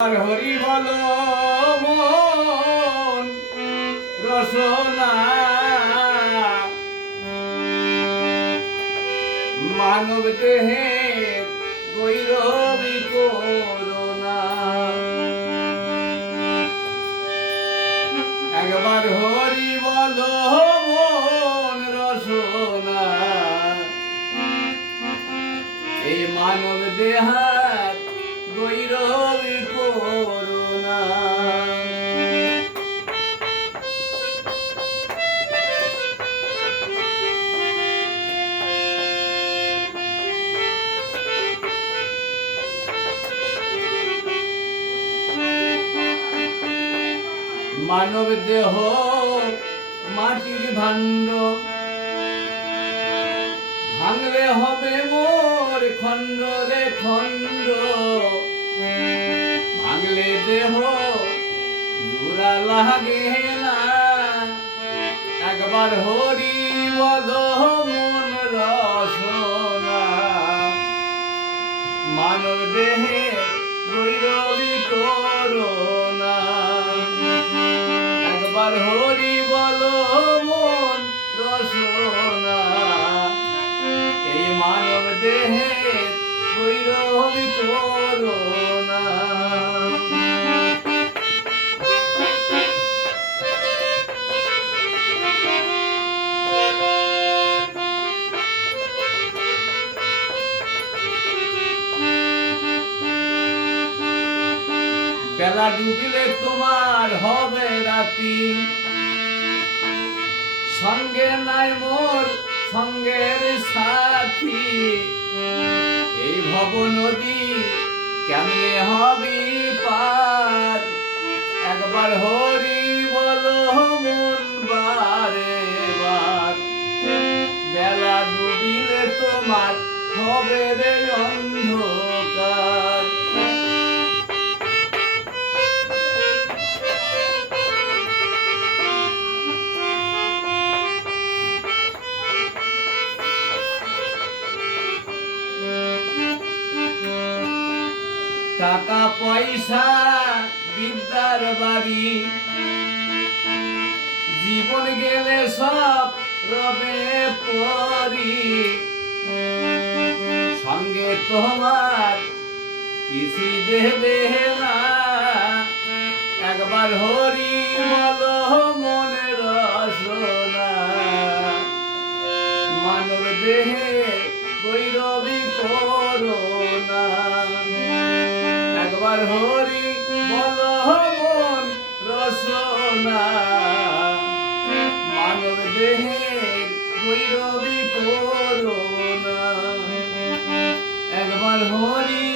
হরি বল মন রসনা মানব দেহে গৈরবী করুণা। একবার হরি বল মন রসনা এই মানব দেহার গৈরবী করুণা। মানব দেহ মাটির ভাণ্ড, ভাঙলে হবে মোর খণ্ড রে খণ্ড। ভাঙলে দেহ জোড়া লাগে না, একবার হরি বল মন রসনা মানব দেহে গৈরবী করুণা। একবার হরি বল মন রসনা এই মানব দেহে গৈরবী করুণা। বেলা ডুবিলে তোমার হবে রাতি, সঙ্গে নাই মোর সঙ্গের সাথী। এই ভব নদী কেমনে হবি পার, একবার হরি বল মন বারে বার। বেলা ডুবিলে তোমার হবে রে অন্ধকার। টাকা পয়সা বিদ্যার বাড়ি, জীবন গেলে সব রবে পরি। সঙ্গে তোমার কিছুই দেবে না, একবার হরি বল মনে রসনা মানব দেহে গৈরবী করুণা। একবার হরি বল মন রসনা মানব দেহে গৈরবী করুণা। একবার হরি